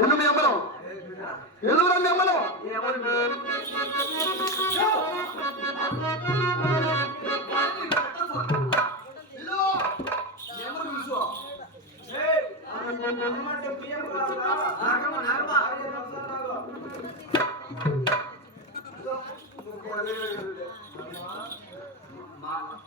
ఎల్లు మీ అమ్మలో ఎల్లురా మీ అమ్మలో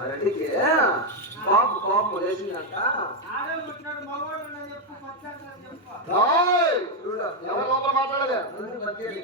మరెడ్డికి పాపు పాపు లేచిందంట. రాయ్! చూడు ఎవరి లోపల మాట్లాడలే? ఎవరు బతికేది?